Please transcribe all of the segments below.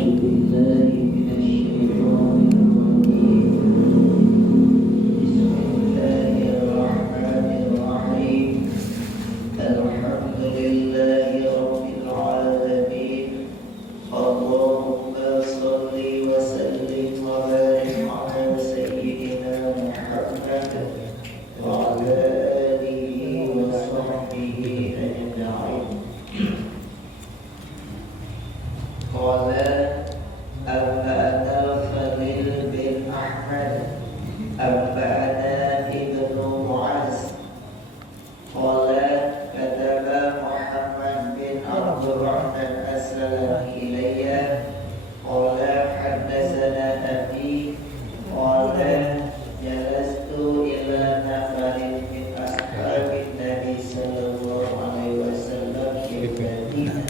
بالله من الشيطان الرجيم. بسم الله الرحمن الرحيم. الحمد لله رب العالمين. اللهم صل وسلم وبارك على سيدنا محمد وعلى آله وصحبه أجمعين. قال أنبأنا الخليل بن أحمد أنبأنا ابن معاذ قال كتب محمد بن عبد الرحمن السلمي إلي قال حدثنا أبي قال جلست إلى نفر من أصحاب النبي صلى الله عليه وسلم في المدينة.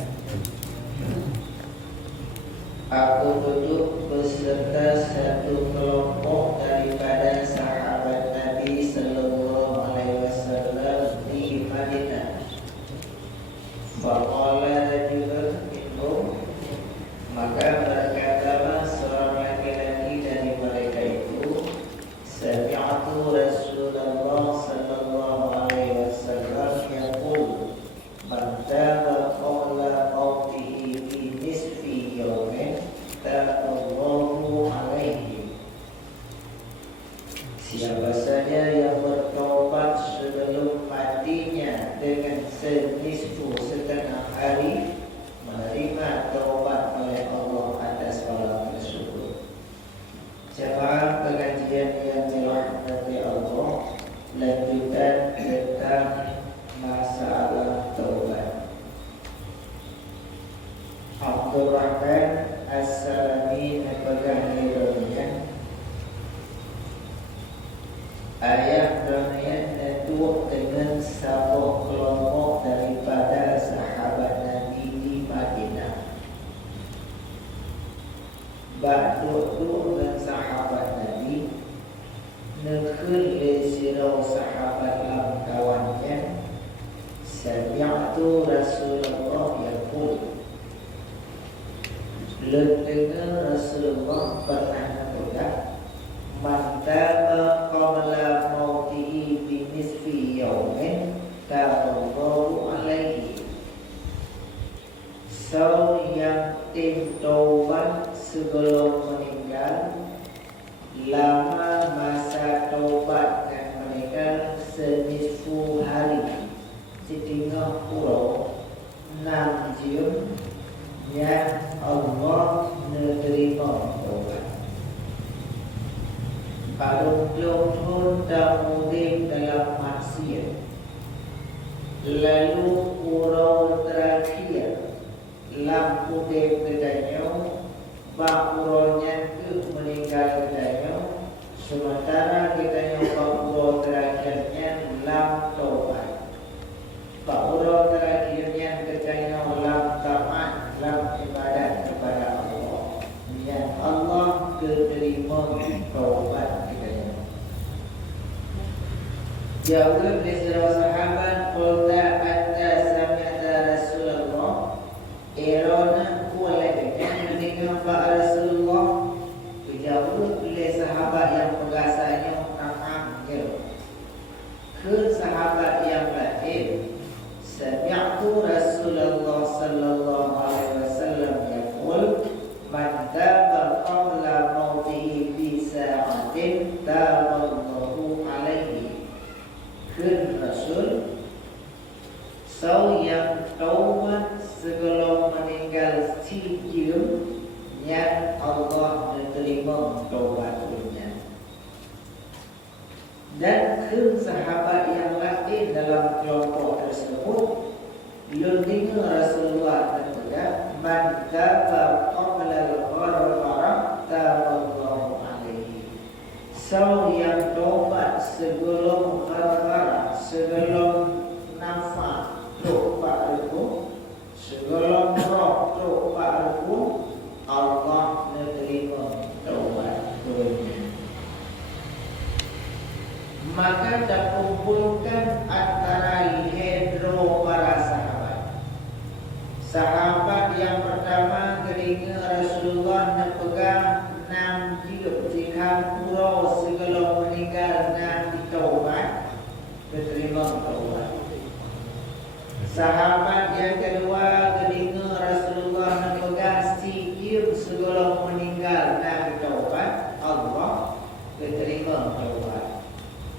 Aku duduk beserta satu kelompok daripada sahabat Nabi Sallallahu Alaihi Wasallam di Madinah. Faqala rajulun minhum, maka berkatalah seorang laki-laki dari mereka itu, sami'tu Rasulullah Sallallahu Alaihi Wasallam yaqul, man taba qawla mautihi fi nisfi yawmin ta'allahu alaihi. Siapa saja yang bertaubat sebelum matinya dengan senisfu setengah hari, menerima taubat oleh Allah atas orang tersebut. Jemaah pengajian yang dirahmati Allah, lanjutan tentang masalah taubat. Abdurrahman As-Salami memegang hidupnya. Ayah Ramayan network dengan satu kelompok daripada sahabat Nabi di Madinah. Ba'du dan sahabat Nabi nekul lesirau sahabat lam kawannya. Sami'tu Rasulullah yaqul, dengar Rasulullah pernah mengatakan, man taba qabla mautihi bi nisfi yawmin taballahu alaihi. So yang taubat sebelum meninggal, lama masa taubatnya meninggal senisfu hari, setengah pulau 6 jam yang Allah menerima taubat. Kalau belum termudik dalam maksiat, lalu urau terakhir lampu kedanya, bakuronya ke meninggal kedanya, sementara kitanya bakuro terakhirnya lam taubat. Bakuro terakhirnya kedanya lam taat, lam ibadat kepada Allah. Yang Allah keterima taubat kitanya. Jawab dari saudara sahabat, qulta anta sami'ta Rasulullah, irona kualainya mendengar Pak Rasulullah. Dijawab oleh sahabat yang pengasanya ambil ke sahabat yang lain. Sami'tu Rasulullah sallallahu alaihi wasallam yaqul, man taba qabla mautihi bi sa'atin taballahu alaihi. Kun Rasul, so yang taubat sebelum meninggal sijil, yang Allah menerima taubatnya. Dan kun sahabat yang lain dalam kelompok tersebut, dengar Rasulullah berkata, man taba qabla al-gharqara taballahu alaihi. So yang taubat sebelum gharqara, sebelum nafas taubat itu, sebelum roh taubat itu, Allah menerima taubatnya. Maka terkumpulkan antara hedro para sahabat. Sahabat yang pertama ketika Rasulullah Rasulullah nak pegang nam jiut jika pura segala meninggal nam ditaubat, diterima taubat. Sahabat yang kedua ketika Rasulullah nak pegang sikit segala meninggal nam ditaubat, Allah diterima taubat.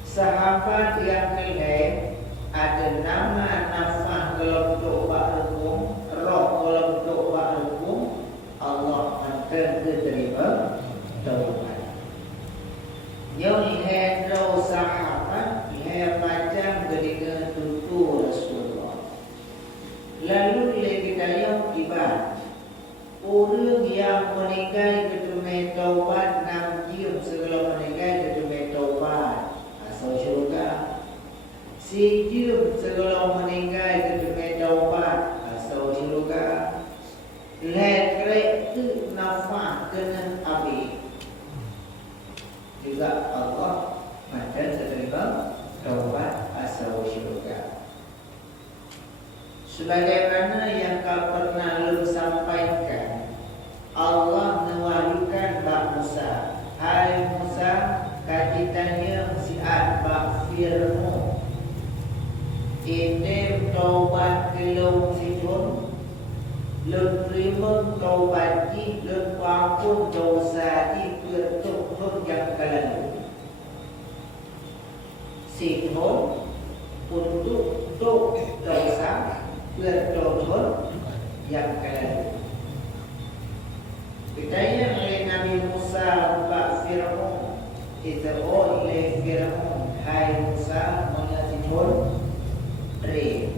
Sahabat yang kelima ada nama nafas dalam doa hukum, roh dalam doa hukum, Allah akan diterima taubat. Yang hendro sahabat, yang macam ketika tutur Rasulullah. Lalu kita yang tiba, orang yang meninggal ketumai taubat, nam jium segala meninggal ketumai taubat, asal syurga. Si jium segala meninggal ketumai taubat, asal syurga. Lekrek tu nafas kena habis. Juga Allah macam terima taubat asal syurga. Sebagaimana yang kau pernah lu sampaikan, Allah mewahyukan bab Musa. Hai Musa, kajitannya siat bab firmu. Ini taubat kelong situn. Lun terima taubat ji, lun ampun dosa ji, bertuk yang kelalu. Situn untuk dosa, bertuk yang kelalu. Ditanya oleh Nabi Musa bab Fir'aun, itu oleh Fir'aun, hai Musa, mengasihkan re.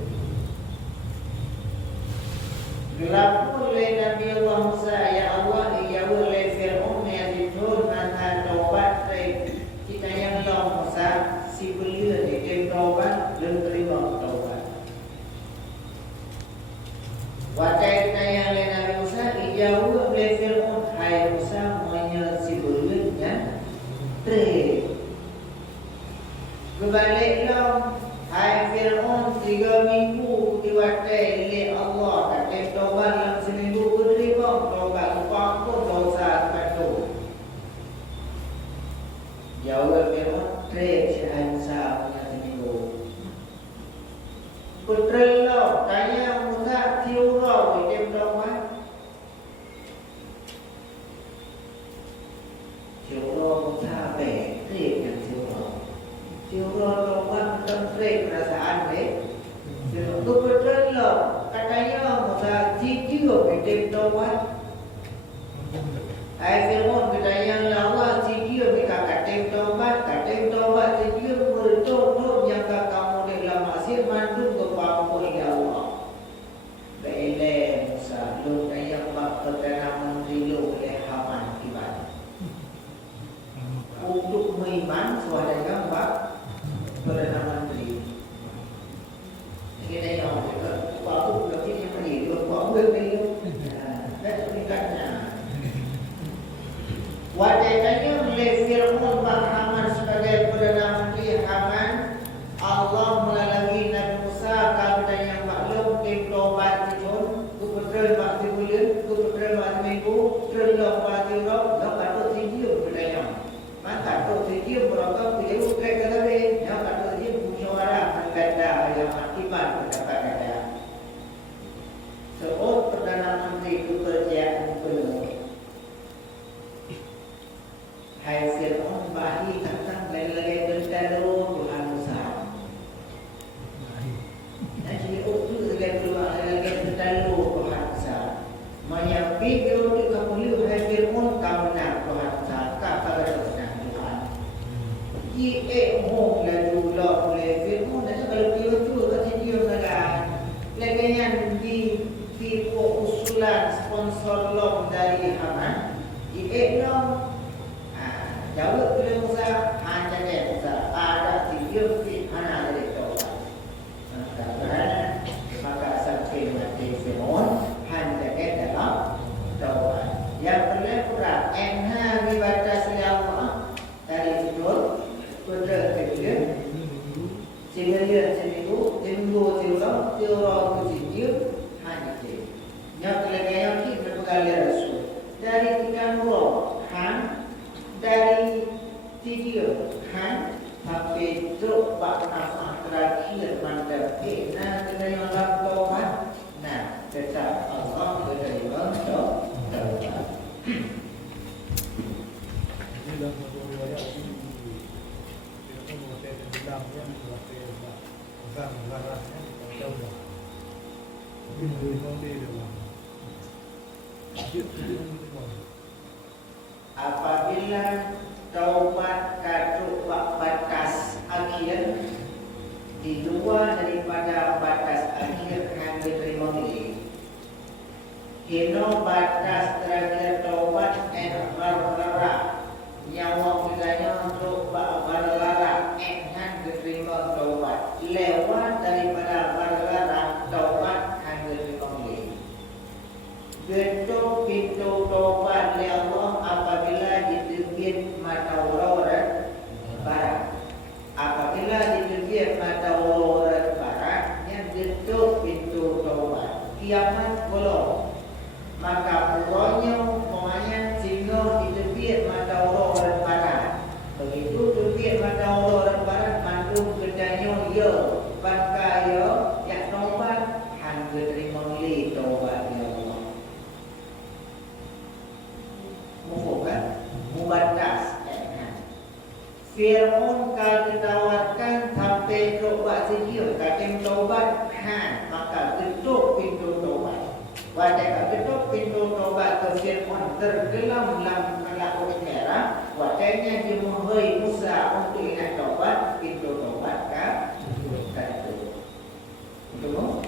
Gelap oleh Nabi Allah Musa, ya Allah, ia oleh Fir'aun yang ditul mata taubat re. Kita yang Allah Musa, si belia di taubat, dan terima taubat. Wajah yang oleh Nabi Musa, ia oleh Fir'aun, hai Musa, menyelesaikannya re. Kebaliklah, hai Fir'aun, 3 minggu diwatai oleh Allah, kata taubat dalam seminggu berterima taubat, lupa pun dosa kata. Jawab Fir'aun, tre hai Musa punya seminggu. Putralah, tanya Musa, tiurau dia taubat. Tiurau Musa baik, tre yang tiurau. Tiurau taubat macam tre perasaan deh. Itu betul lah. Katanya Musa tidur kita taubat. Hai Fir'aun katanya Allah tidur kita kata taubat, tidur bertut yang kamu dalam masih mandu kepada ya Allah. Baiklah Musa, lu tanya bab Perdana Menteri lu oleh Haman ibadah. Untuk mengiman suadanya bab Perdana Menteri. Kita yang waktu berarti yang beri, waktu beri, dan meningkatnya. Wajahnya oleh Fir'aun Haman sebagai Perdana Menteri Haman, Allah melalui Nabi Musa kalau yang maklum di taubat itu, kebetulan waktu bulan, kebetulan waktu minggu, terlalu waktu roh, yang patut tidur berdaya. Maka patut tidur berapa beliau kata yang patut tidur musyawarah mengganda yang akibat kata-kata. Seorang Perdana Menteri kepercayaan penuh. Hai Fir'aun bahi tentang lagi bertaruh Tuhan Musa. Jadi itu lagi keluar lagi bertaruh Tuhan Musa. Menyapi untuk kamu hai Fir'aun kamu nak Tuhan Musa kata berdoa Tuhan. Ia mohon lalu lah oleh Fir'aun dan kalau dia tu kata dia negara. Lagi yang di usulan sponsor lom dari Haman. Ia jawab oleh Musa, hanya Musa ada tidur di mana dari taubat. Maka sampai mati Fir'aun hanya dalam taubat. Yang berlepas enha dibaca selama dari tidur pada tidur. Sembilan seminggu, tiurau tidur hanya tidur. Yang kelemahan kita berkali Rasul dari ketika nurul han dari tiga han tapi tu bak nafas terakhir mantap nah kena yang dalam taubat nah tetap Allah menerima taubat. Ini dalam satu riwayat ini dia pun mengatakan bilangnya mengatakan orang larangnya taubat. Mungkin dari nanti dalam apabila taubat katu batas akhir di luar daripada batas akhir yang diterima ini kino batas terakhir taubat berlarak nyawa kitanya untuk berlarak yang diterima taubat lewat daripada berlarak taubat yang diterima ini pintu taubat oleh Allah apabila diterbit matahari barat. Apabila diterbit matahari barat, yang tutup pintu taubat. Kiamat belum. Maka pulaunya semuanya sehingga diterbit matahari barat. Begitu terbit matahari barat, mandu kedanya ya, bangka ya, yang taubat hanya terima oleh taubat ya Allah. Mubatas Fir'aun kalau ditawarkan sampai taubat sejauh kata taubat maka tutup pintu taubat wajah tutup pintu taubat ke Fir'aun tergelam dalam laut merah wajahnya dimuhai Musa untuk ingat taubat pintu taubat tutup betul?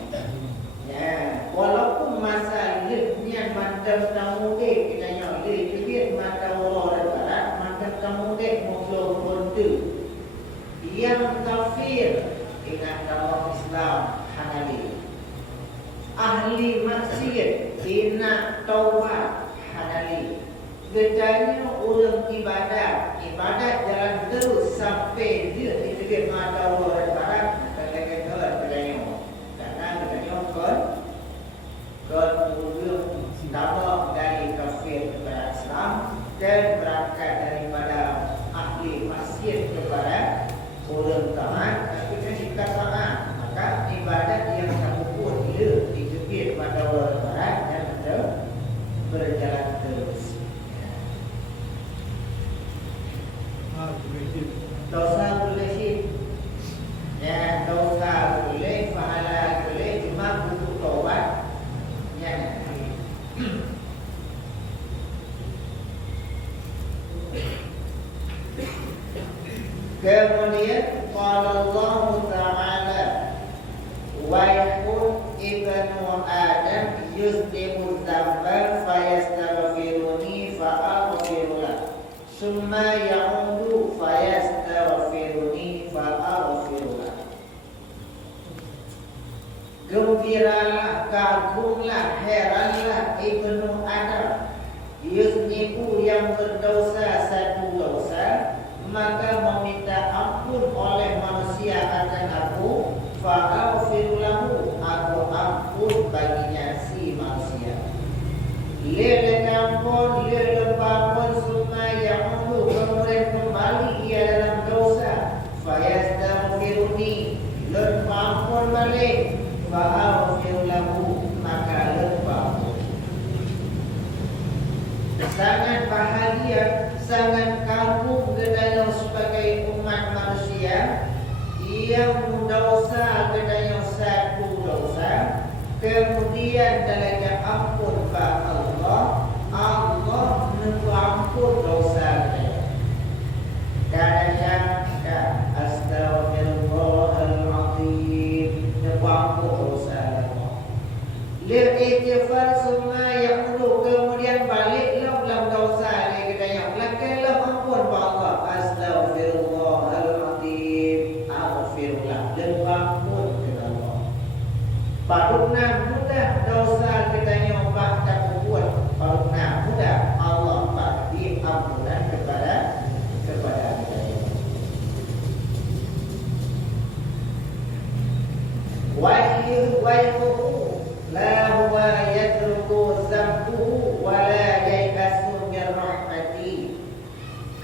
Ya, walaupun masa hidupnya mantan tamu kita yang dikit mata orang barat mantan tamu musuh buntu yang kafir ingat dalam Islam hanali ahli maksiat ingat taubat hanali gedanya orang ibadat jalan terus sampai dia dikit mata orang barat kemudian tambah dari kafir kepada Islam dan berangkat daripada ahli maksiat kepada orang taat kita jika taat maka ibadat yang terpupuk dia dijepit pada orang barat dan ada berjalan terus dosa boleh sih ya dosa boleh pahala boleh cuma butuh taubat. Kemudian qala Allah Ta'ala wa yaqul ibnu Adam yuzlimu dzamba fayastaghfiruni fa'aghfiru lahu summa ya'udu fayastaghfiruni fa'aghfiru lahu. Gembiralah, kagumlah, heranlah ibnu Adam yuzlimu yang berdosa satu dosa maka meminta ampun oleh manusia akan aku fa'aghfiru lahu aku ampun baginya si manusia lele ampun lele bangun summa ya'udu kemudian kembali ia dalam dosa fayastaghfiruni lele ampun balik fa'aghfiru lahu maka lele ampun. Sangat bahagia, sangat kagum gedanya sebagai umat manusia yang dosa gedanya satu dosa kemudian dalaga ampun ba Allah menunggu ampun dosa gedanya dan astaghfirullahaladzim menunggu ampun dosa lil-ighfar summa yaqulu kemudian baliklah dalam dosa gedanya lakukanlah ampun ba Allah astaghfirullahaladzim aghfirullah dan ampun kepada Allah padukna mudah dosa gedanya bak tak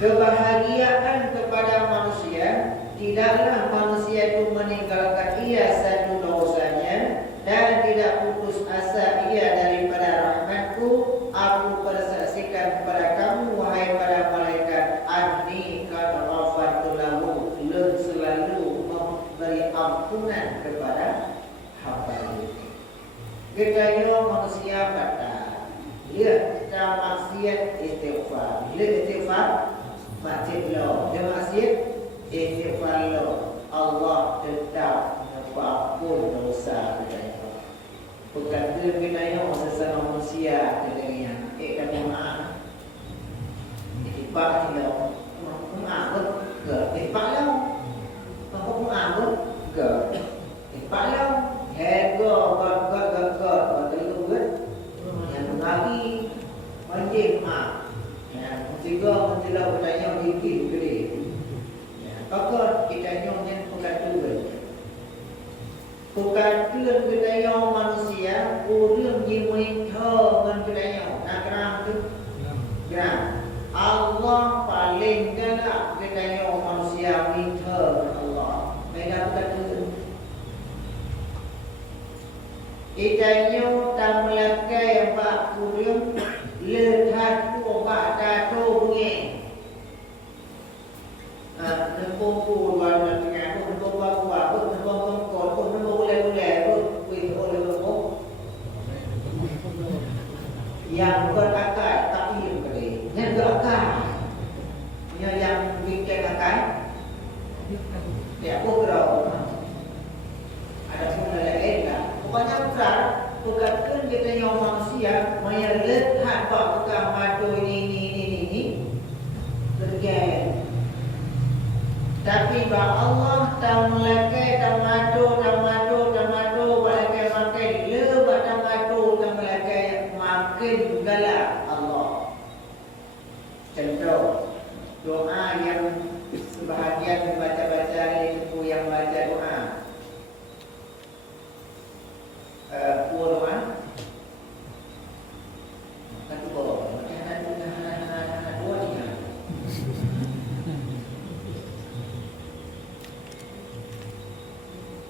kebahagiaan kepada manusia, tidaklah manusia itu meninggalkan ia satu dosanya dan tidak putus asa ia daripada rahmatku. Aku persaksikan kepada kamu wahai para malaikat, anni qad ghafartu lahu, selalu memberi ampunan kepada hamba ini. Kita manusia kata dia tak maksiat istighfar, dia istighfar masjid lo, dia maksiat istighfar lo, Allah tetap mengampun dosa kita. Bukan kita sesama manusia dengan kami maaf, istighfar lo, maaf ke, istighfar lo, maaf ke, istighfar lo, ego, God, yang lagi wajib maaf. Jika menjelaskan bertanya dikit gede, maka kita nyonya bukan tuan. Bukan tuan kita manusia, orang jimuita dengan kita nak geram tu, geram. Allah paling galak kita manusia minta Allah. Mereka bukan tuan. Kita tak melakai Pak Kurium lehat tu Pak Dato bunyi. Nempuh luar tengah, nempuh bawah, nempuh tengkol, nempuh ulai-ulai, kuih oleh lemuk. Yang berakal tak ilmu kali. Yang berakal, yang bikin akal. Ya, berau. Ada pun lain lah. Pokoknya besar, bukan kita yang manusia menyelehat bukan madu ini terjadi. Tapi bah Allah tak melakai tak madu balakai makai lebih tak madu tak melakai makin galak Allah. Contoh doa yang sebahagian membaca-baca itu yang baca doa. Kurma satu bawah dua tiga.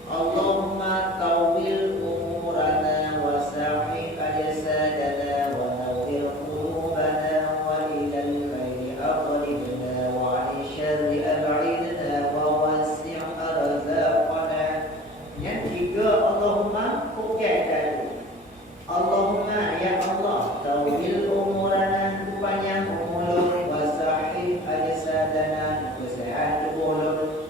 Allahumma tawil umurana wa sahih ajsadana wa nawwir qulubana wa ilal khairi aqribna wa 'anil syarri ab'idna wa wasi' arzaqana. Yang tiga Allahumma Allahumma ya Allah tawil umurana, panjang umur, wasahih ajsadana, kesehatan tubuh,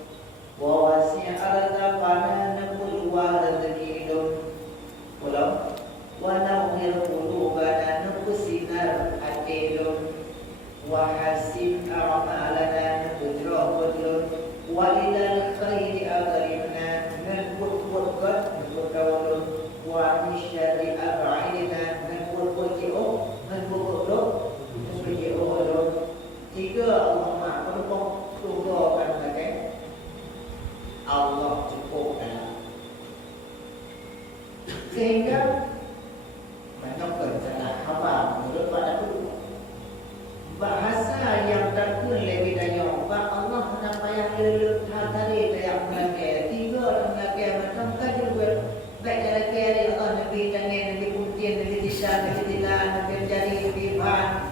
wa wasi' arzaqana, luar rezeki hidup, wa nawwir qulubana, sinar hati hidup, wa hasib a'malana, bujur, wa ilal khairi aqribna, nabut wa syarri ab'idna, nabut tiga Allahumma penumpang tugakan bagai Allah cukupkan. Sehingga banyak salah hamba menurut pada itu bahasa yang terkul lebih banyak. Allah nak payah lelut hadari yang melanggar tiga melanggar macam kaji buat baik dalam kiri Allah Nabi tangan Nabi putih Nabi tisar Nabi tilan Nabi jari Nabi ban.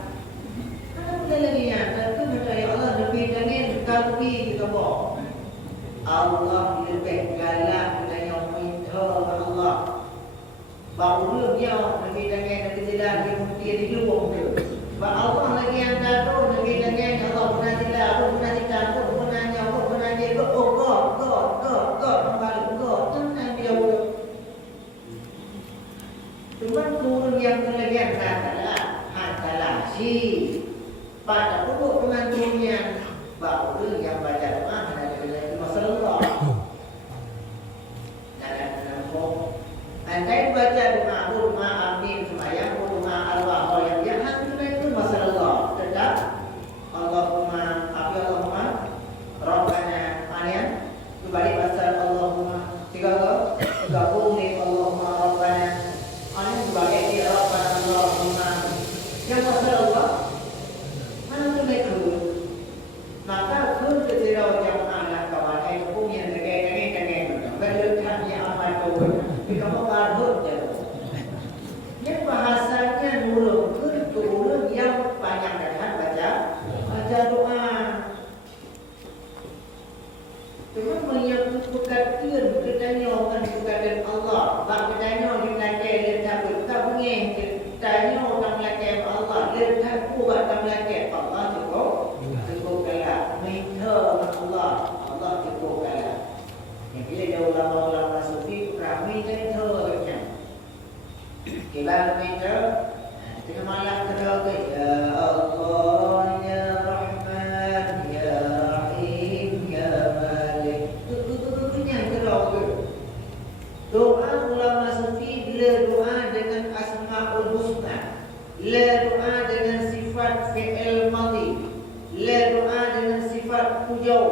Ada pula lagi yang terkul macam Allah Nabi tangan kalbi kita bawa. Allah lebih galak dan yang minta Allah. Baru dia Nabi tangan Nabi tilan Nabi putih di lubang tu. Sebab Allah lagi yang tahu Nabi tangan Allah pernah tilan, aku pernah tilan, aku pernah nyawa, aku pernah dia God kembali God tenang dia boleh. Cuma turun yang kelebihan hantalah si pada pokok pengantunnya baru yang baca doa dari masalah dan nampung andai baca doa amin semayang doa arwah yang jangan itu masalah tetap Allahumma Rabbana anian kembali bahasa Allahumma tiga gabung ni Allahumma Rabbana anian sebagai dia Rabbana Allahumma yang masalah mana tu mereka buat dalam lagi Allah cukup galak. Minta Allah, Allah cukup galak. Yang bila ada ulama-ulama sufi kami minta katanya. Kita minta tengah malam terus ya Allah ya Rahman ya Rahim ya Malik. Punya terus. Doa ulama sufi bila doa dengan asmaul husna, la doa dengan sifat fi'il madhi, la doa dengan sifat hujau.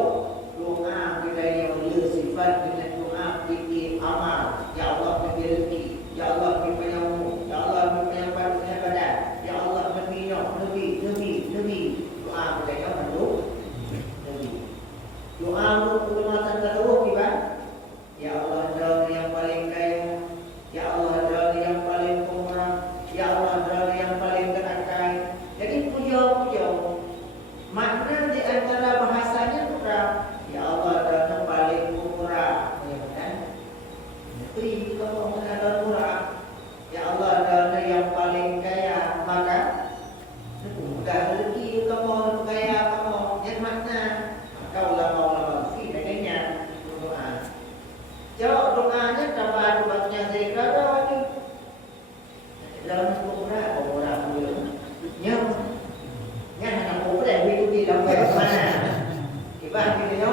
Doa kita yang la sifat dengan doa fikir amal. Ya Allah beri rezeki, ya Allah beri penyamuk, ya Allah beri penyambat badan, ya Allah beri Nabi. Doa kita yang manduk Nabi. Doa ulama tasawuf kita. Ya Allah adalah yang paling kaya, ya Allah adalah yang paling pemurah, ya Allah adalah yang paling terakai. Jadi puja-puja. Makna di antara bahasanya bukan ya Allah adalah yang paling pemurah, ya kan? Beri kamu adalah murah. Ya Allah adalah yang paling kaya, maka mudah rezeki kamu kaya kamu. Yang makna maka ulama-ulama fi adanya doa. Jawab doanya tambah doanya zikir itu. Dalam umrah dulu. Yang anak umrah itu di dalam mana? Ibarat kita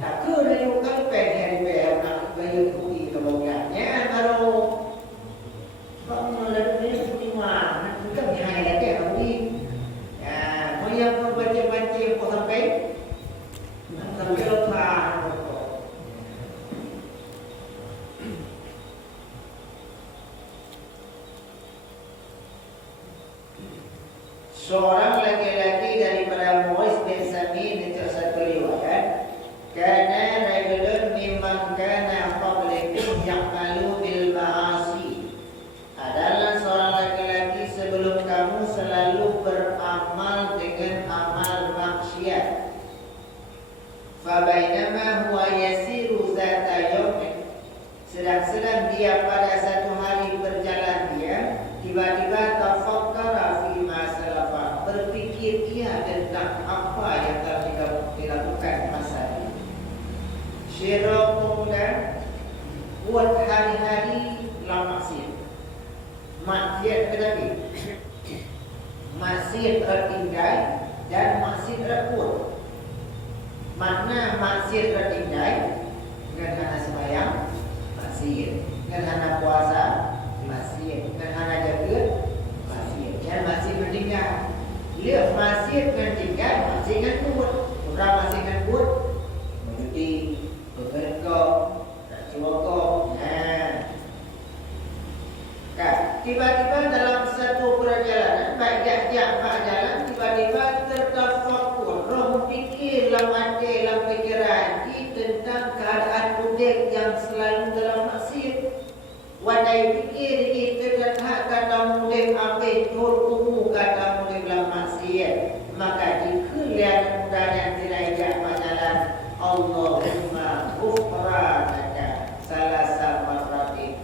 tak kena juga pengen nak bayar budi kemudiannya baru kalau ada ni terima bukan hanya lagi budi. Ya, mau yang baca-baca apa sampai lupa. Seorang laki-laki daripada Mu'is bin Samin itu satu riwayat. Kana rajulun mimman kana qablikum ya'malu bil ma'asi. Adalah seorang laki-laki sebelum kamu selalu beramal dengan amal maksiat. Fa bainama huwa yasiru zata yawmin. Sedang dia pada satu hari berjalan dia, tiba-tiba tafakkara fi ma salafa, berfikir dia tentang apa yang telah dilakukan masa ini. Syirah pemuda buat hari-hari dalam maksiat tetapi maksiat tertinggal dan maksiat terkuat. Makna maksiat tertinggal dengan hana sembahyang maksiat, dengan hana puasa maksiat, dengan hana jaga maksiat, dan maksiat tertinggal. Lihat maksiat tertinggal, maksiat dengan kuat. Orang maksiat dengan kuat menjudi, bergerkok, tak cuakok. Tiba-tiba dalam satu perjalanan, baik jalan, tiba-tiba tertafakur, roh fikir dalam hati, dalam fikiran tentang keadaan budak yang selalu dalam maksiat. Wadai fikir kita kata budak ambil tur umum kata budak dalam maksiat. Maka dikelian mudahnya tidak jalan Allahumma ghufranaka salasa marratin.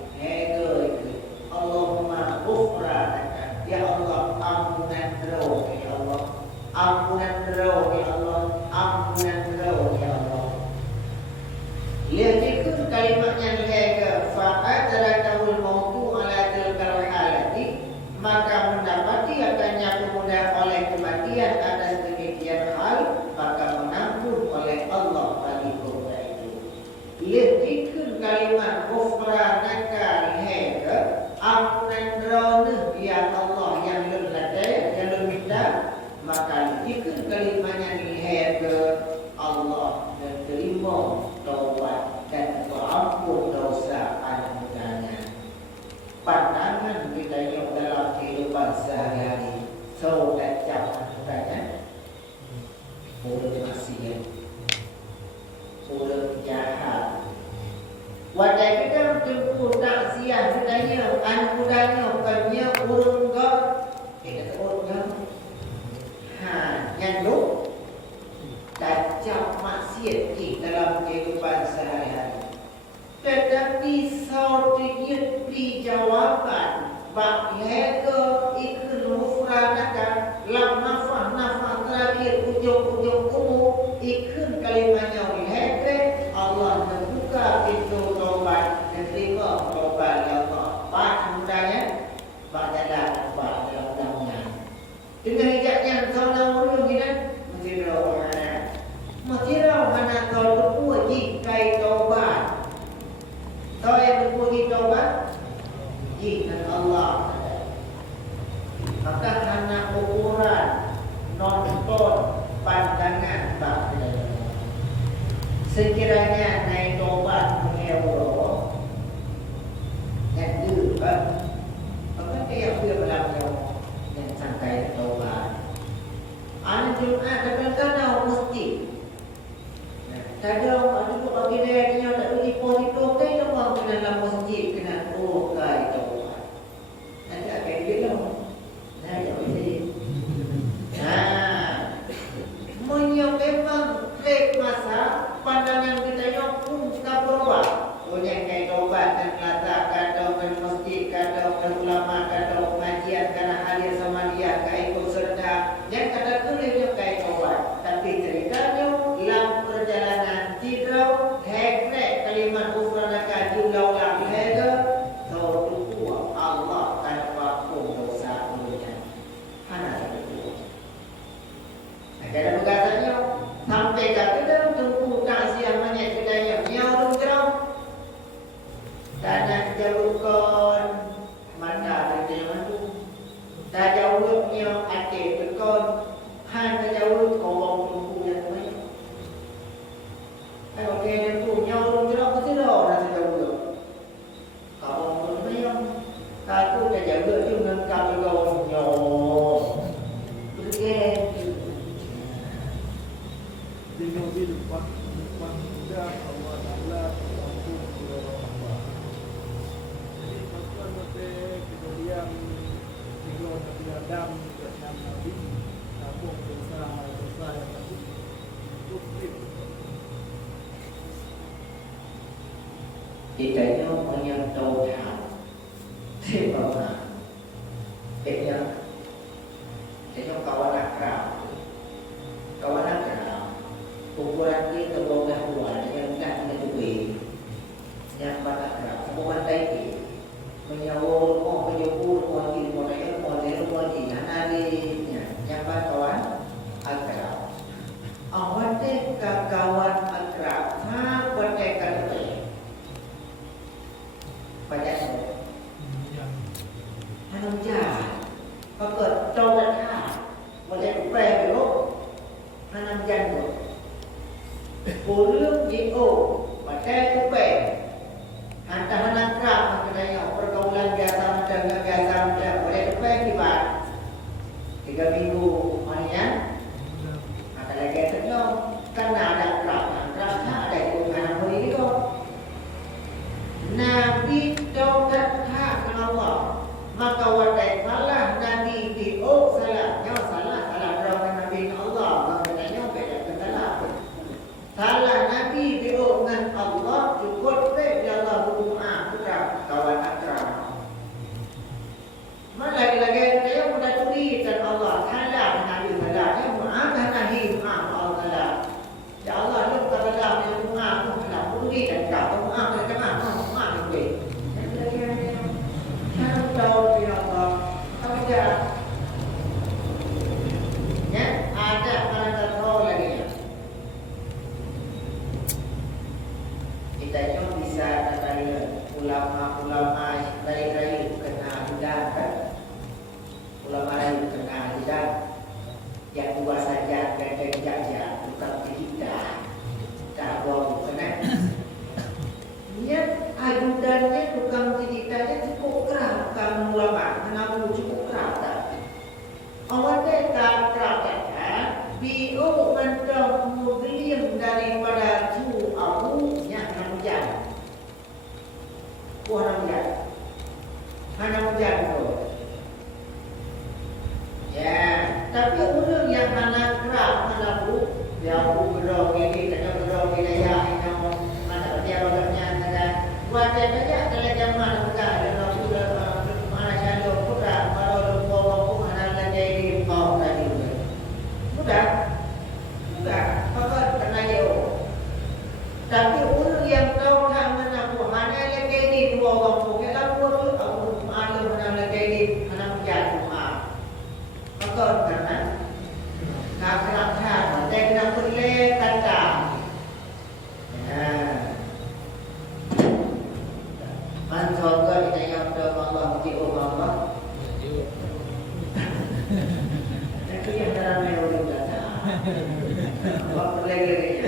Allahumma ghufranaka, ya Allah ampunan roh, ya Allah ampunan roh, ya Allah ampunan roh, ya Allah. Lihat itu kalimatnya lihat fa'adrakahu al-mautu ala tilkal halati, maka mendapati akannya pemuda oleh kematian atas demikian hal, maka mengampun oleh Allah bagi pemuda itu. Lihat itu kalimat ghufranaka lihat ampunan roh ya Allah yang lembaga yang meminta, maka ikut kalimatnya lihat Allah dan terima taubat dan ampun dosa anak-anaknya. Pandangan kita yang dalam kehidupan sehari-hari, sobat jangan tanya, boleh maksiat, boleh jahat. Wadah kita tempuh takziah budaya, anak budaya, bukannya urung gak, kita urung yang lu tajam maksiat di dalam kehidupan sehari-hari. Tetapi saudikit beri jawaban, bak yaitu ikut mufranakan lam nafas terakhir ujung-ujung umur ikut kalimatnya oleh Allah membuka pintu taubat dan terima taubat ya Allah. Pak mudahnya ba'dalah apa dalam undangnya. Dengan ijaknya sauna mulu gini mesti rohana. Mesti rohana kalau berpuji kai taubat. Tahu yang berpuji taubat? Jika Allah maka hanya ukuran nonton pandangan batin. Sekiranya naik tobat mengewo yang dulu maka dia boleh berlaku yang santai tobat. Anak Jumat kadang-kadang mesti kadang ada juga bagi dia tak pergi positif kan orang kena dalam masjid kena kai tobat. Nanti akan dia lah. Memang trek masa pandangan kita yang pun tak berubah. Oleh kai taubat dan kelata kadau dan masjid kadau dan ulama kadau pengajian karena hadir sama dia kai ikut serta yang kata kuliah kai taubat. Tapi ceritanya dalam perjalanan tidrau heknek kalimat ufranaka julau lam hega tau tuku Allah tanpa dosa punya. Hana itu. Ada berkatanya sampai kata dalam tunggu kasih banyak kedaya miau gerau tanah jauhkan mata dari mandu dah jauh miau ate berkon han jauh kawang tunggu yang lain kalau kena tu miau gerau mesti dah dah jauh kawang tunggu miau aku dah jauh tu dengan kawang miau Dengan pada Allah Taala mampu Allah. Jadi tuan mesti kejadian tiga Nabi Adam dan Nabi kampung dosa yang tadi tukir. Kita ini menyentuh hal sebabnya dia kawan akrab ukuran kita bawah luar yang tak menentuhi yang pada akrab hubungan baik menyawul penyebut wajib wajib analisnya yang pada kawan akrab awak kawan akrab ha berdekat pada hanam jahat pakot taubat ha boleh upaya dulu hanam jahat Puluh jiko, pakai tupai. Hantar hantar kerap maknanya pergaulan biasa macam boleh tupai kibat. 3 minggu manian. Maka lagi ternyata karena ada kerap ada di mana boleh itu. Nabi taubat hak Allah. Maka wadai salah Nabi diok salah orang Nabi Allah. Maknanya beda salah. Salah Nabi dengan Allah cukup baik Allah berdoa kepada kawan akrab. Mana lagi saya sudah tuliskan Allah salah Nabi salah yang maaf nahi maaf Allah salah. Ya Allah lu kata dalam yang maaf salah tuliskan kau maaf dan maaf itu. Saya tahu ya Allah. Apa dia? Ya ada mana tahu lagi. Kita cuma bisa dari ulama dari kena lidah kan, ulama lain kena lidah yang dua saja dan jaja bukan kita tak bawa kena. Niat ajudannya bukan kita cukup keras bukan ulama, kenapa cukup keras tak? Awalnya tak keras kan? Bio mentang muslim daripada tu abu yang hujan. Orang hujan. Mana hujan tu? Ya, tapi orang yang mana kerap, mana bu, dia bu berdoa ini, tanya berdoa ini ya, ini mana dia bagusnya dengan wajah saja kalau zaman muda dan sudah mana saja putra, kalau lupa mana lagi di bawah tadi. Apa lagi?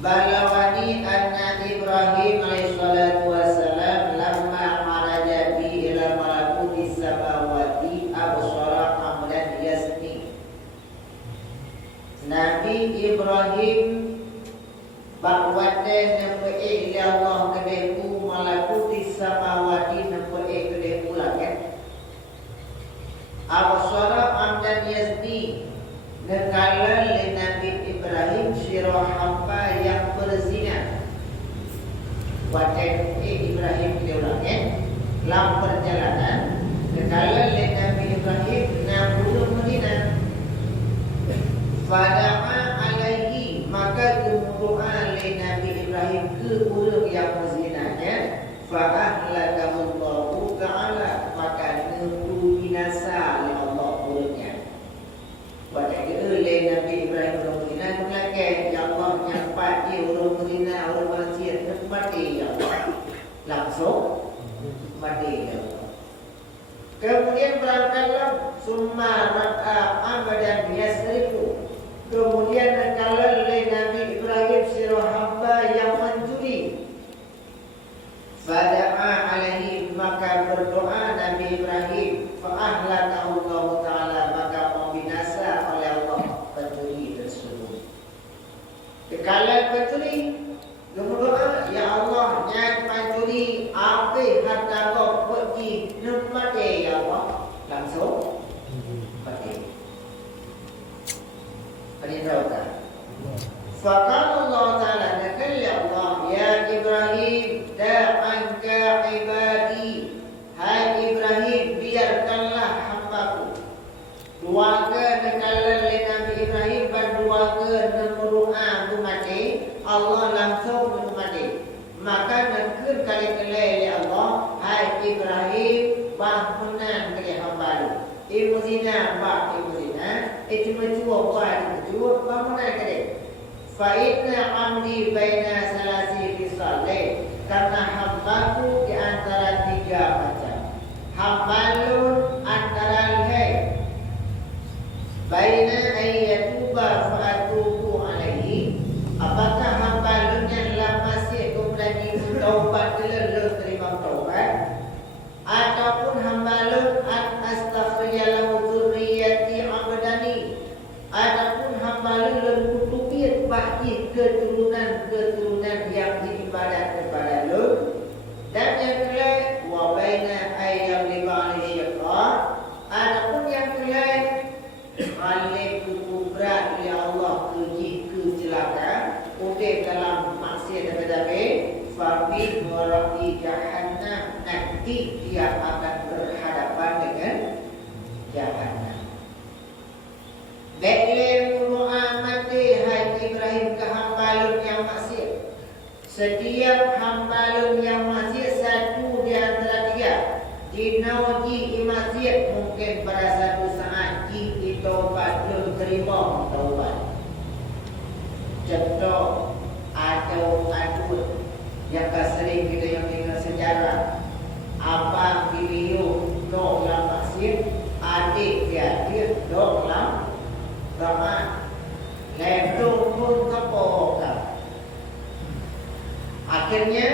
Balawani anna Ibrahim alaihissalatu wassalam lamma kharaja bi ila malakuti samawati absara amran yasni. Nabi Ibrahim bakwate nempe ila Allah kedeku malakuti samawati nempe kedeku langit. Absara amran yasni. Nekala li Nabi Ibrahim sirah hamba yang berzina. Waten Ibrahim diulangnya dalam perjalanan. Nekala li Nabi Ibrahim nabulu Medina. Fada'a alaihi, maka berdoa li Nabi Ibrahim ke orang yang berzinanya. Fa'ahlakamullahu ta'ala, maka nentu binasa li Allah orangnya. Pada oleh Nabi Ibrahim orang berzina mengatakan, ya Allah nyampat dia orang berzina, orang maksiat, mati ya Allah. Langsung mati ya Allah. Kemudian berangkatlah summa ra'a amadan yasrifu. Kemudian kalau oleh Nabi Ibrahim sirah hamba yang mencuri. Fada'a alaihi, maka berdoa Nabi Ibrahim, fa'ahlakahu Allah Ta'ala, maka membinasa oleh Allah pencuri tersebut. Kekalahan pencuri, berdoa, ya Allah, jangan pencuri apa harta kau pergi mati ya Allah. Langsung mati. Perintahkan. Faqala Allah Ta'ala, nakal ya Allah, ya Ibrahim, da'anka ibadi. Hai Ibrahim, biarkanlah hambaku. Duaga nekala oleh Nabi Ibrahim berduaga berdoa mati, Allah langsung mati. Maka nekir kali-kali ya Allah, hai Ibrahim, bahmunan kali hamba. Ibu zina, bah ibu zina, itu mencuba, bah itu mencuba, bahmunan kali. Fa'inna amdi baina salasi fisalih, karena hambaku di antara tiga macam. Hambalun antara lihat baina ayyatuba fa'atubu alaihi. Apakah hambalunnya adalah masih kemudian taubat lalu terima taubat, ataupun hambalun an astaghfirullaha dzurriyyati abdani, ataupun hambalun lembutubit bagi keturunan yang beribadat kepada lu. Dan yang kedua wa baina ayyam libani syiqa, adapun yang kedua alif kubra ya Allah keji kecelaka udah dalam maksiat dan badabe fabi waraqi jahannam, nanti dia akan berhadapan dengan jahannam. Baiklah mu'amati hai Ibrahim ke hambalun yang maksiat. Setiap hambalun yang maksiat satu di antara tiga dinauji maksiat, mungkin pada satu saat taubat belum terima taubat. Contoh atau adut yang sering kita yang dengar sejarah, abang bibiyuh dok dalam maksiat, adik dia dok dalam taat. Lepas pun kepokak. Akhirnya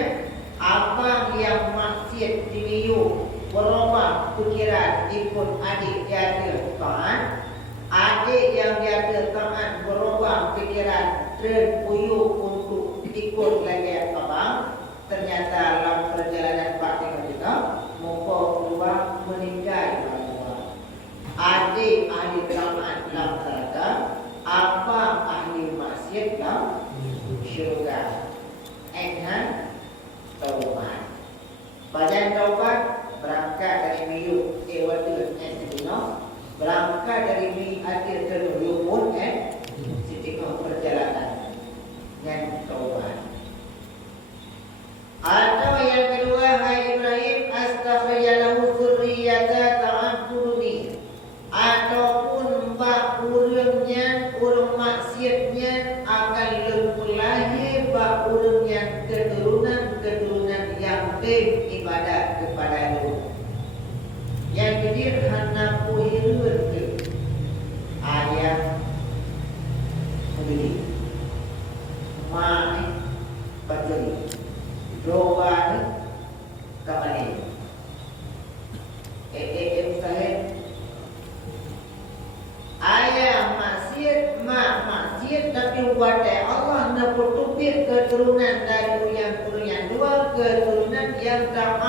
abang yang maksiat bibiyuh berubah pikiran ikut adik dia taat. Adik yang dia taat berubah pikiran terpuyuh untuk ikut lagi abang. Ternyata dalam perjalanan praktik kita muka berubah meninggal abang. Adik ahli taat dalam neraka, abang ahli maksiat dalam syurga. Dengan taubat. Badan taubat berangkat dari miyuk waktu Sitino, berangkat dari miyuk akhir terlalu pun Sitino perjalanan dengan taubat. Atau yang kedua, hai Ibrahim, astaghfirullaha dzurriyyata ta'abbuduni, ataupun bak urangnya urang maksiatnya akan lahir bak urang yang keturunan yang ibadat kepada Allah.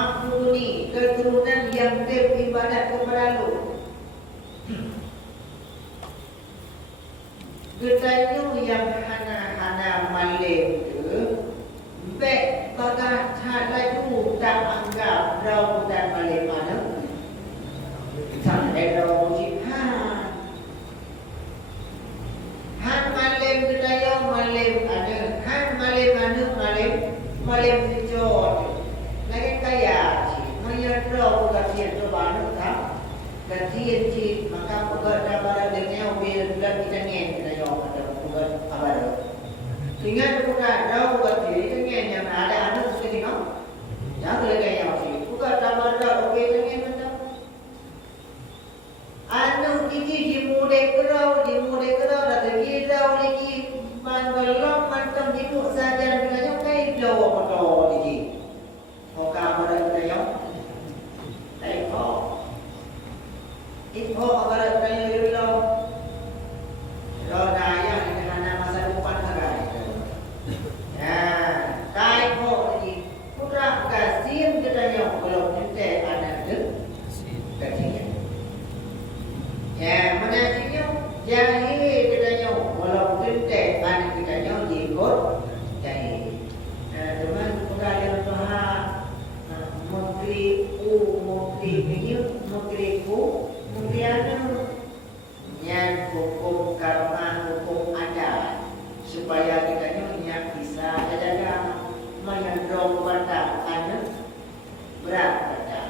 Mampuni keturunan yang beribadat kepada lu. Getanyo yang hana-hana malim ke baik bagah tak laju tak anggap rau dan malim mana sampai rau jihad han malim getanyo malim ada han malim mana malim sejauh lagi kaya menyerah kasihan tu banyak tak kasihan cik maka bukan dapat dengan bil dan kita ni kita jawab ada bukan apa ada sehingga bukan jauh kasihan dengan yang ada anak sekali kau jangan lagi yang sih bukan dapat jauh dengan macam anak ini dimulai kerau lagi jauh lagi belum macam itu saja dengan yang kau jauh betul lagi muka mereka yang Ipo agar tayo yulo lo daya ini hana masa depan hagai ya kai po lagi putra kasim kedanyo kalau ente anak tu kasinya ya mana sinyo jahi kedanyo kalau ente anak kedanyo jikot jahi teman putra yang Tuhan menteri kemudian yang hukum karma hukum adat supaya kita bisa jaga menyandong pada anak berat pada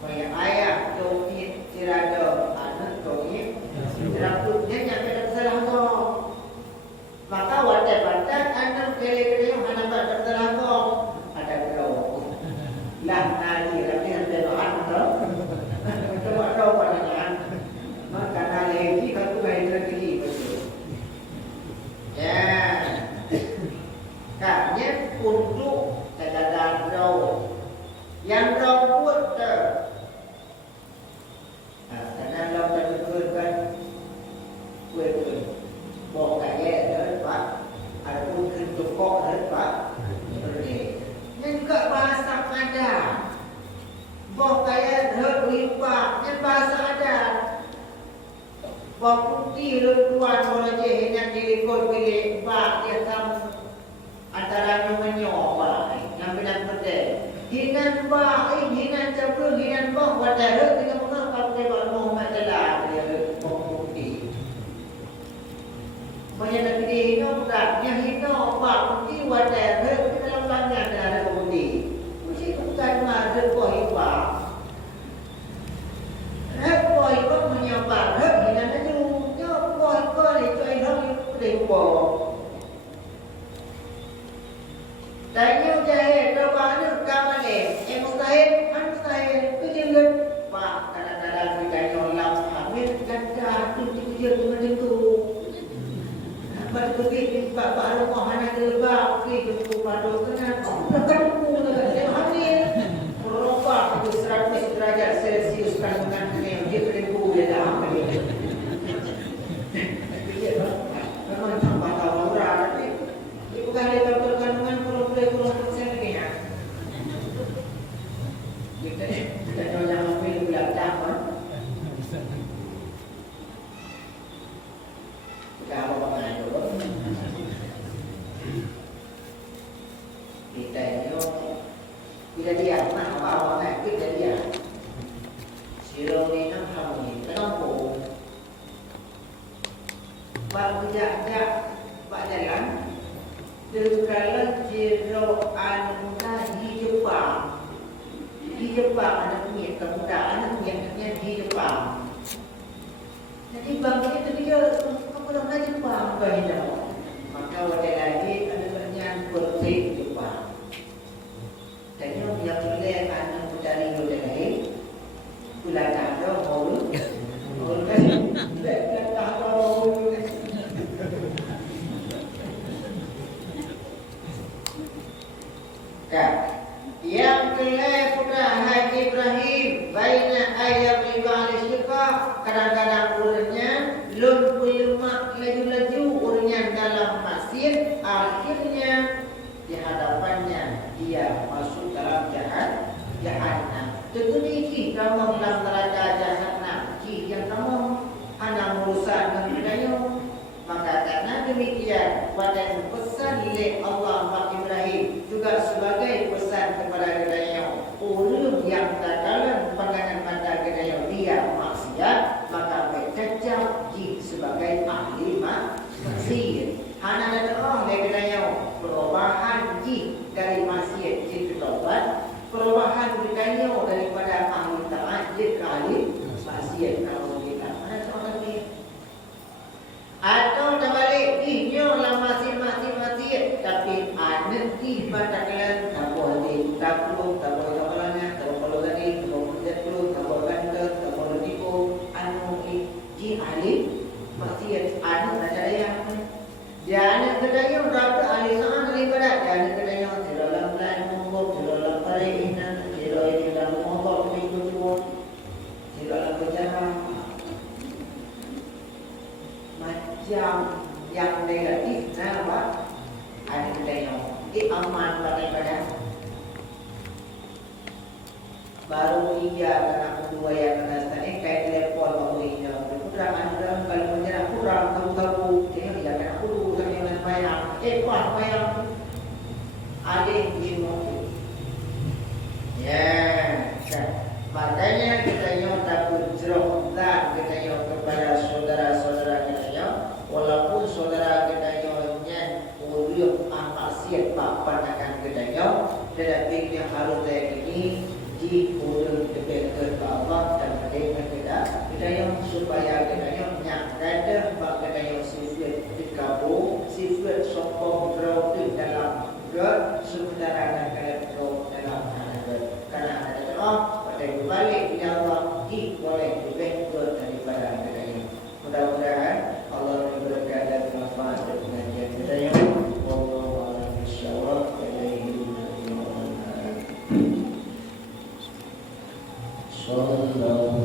supaya ayah tauhid tirada anak tauhid tiraputnya nyampe tersalah kau maka wadah anak kele-kele anak tak tersalah kau ada kau lah nadi tapi ada doa kau coba tahu pandangan maka nalegi aku baik lagi betul ya katanya untuk catatan roh yang roh buat karena roh terjebak kue bawa kaya ada pak ada pun kentukok ada pak yang juga bahasa ada bawa kaya ada lipat yang bahasa ada bawa putih luar orang je yang dilikut pilih bak dia sama antara menyoba yang benar betul hinan bak hinan campur hinan bak wadah dengan mengapa pakai Muhammad telah dia bawa putih banyak nak pilih hino budak yang hino bak putih wadah dalam langgan ada putih mesti bukan ada buah hibah boy có một nhà bạn rất thì là nó chung chứ boy có thì cho anh không định bỏ tại nhiều trai đâu bán được cam anh em không thấy anh thấy cứ như lên và kadang-kadang kita nyolong hamil dan tunjuk macam tu pada pergi bapak rumah anak lebah pergi jumpa padu kena dekat buku dia hamil merubah 100 derajat Celsius kandungan dia beribu dia dah hamil memang tambah tahu orang tapi dia bukan dia doktor kandungan kurang persen lagi ya kita jangan hamil bulan tahun kita apa-apa dulu kita ini kita dia apa-apa kita dia siro ni nak kamu ni kenapa bak bijak bak jalan dekalan siro anu di Jepang ada punya kemudahan yang di Jepang jadi bangkit itu dia orang Jepang bagi maka wadah lagi ada banyak kursi Jepang dan yang boleh anak dari wadah lain bulan ada mau kan tak tahu yang kelai putra Haji Ibrahim baina ayam ibal istiqa kadang-kadang urutnya lun ulama laju-laju urutnya dalam masjid akhirnya dia Tentunya ji kamu dalam neraka jahanam, ji yang kamu anak merusak dengan budaya. Maka karena demikian, pada pesan oleh Allah Nabi Ibrahim juga sebagai pesan kepada budaya orang yang tak dalam pandangan mata budaya dia maksiat, maka bercecah ji sebagai ahli maksiat. Hana ada orang dari budaya perubahan ji dari maksiat ji bertobat. Perubahan budaya daripada ahli taat ke ahli maksiat. Kalau kita mana orang ni? Atau terbalik dia lah masing-masing maksiat, tapi anak di patakan tak boleh tak perlu tak boleh kapalnya, tak perlu tadi, tak perlu jatuh, tak perlu ganda, tak perlu tipu. Anu ji ahli maksiat anak ada yang dia anak kedaya berapa ahli sangat daripada dia anak kedaya tidak dalam plan nombor tidak dalam perizinan tidak dalam nombor minggu tuan tidak dalam berjalan macam yang negatif apa anak kedaya aman pada baru iya karena kedua yang kena stane kayak telepon baru iya kurang ada kalau menjadi kurang tahu dia ya kan aku dengan bayar kuat bayar ada ilmu ya makanya kita yang takut jeruk dan kita yang kepada saudara-saudara kita yang walaupun saudara kita yang uriuk maksiat pandangan kita yang tetapi yang harus ini di urut dekat ke Allah dan mereka kita yang supaya kita yang ada bak kita yang sifat dikabur sifat sokong berarti dalam ke sementara ada berarti dalam karena ada Allah pada balik Allah boleh lebih daripada kita yang mudah-mudahan Allah memberikan dan manfaat dengan kita yang wallahu a'lam bishawab. Sallallahu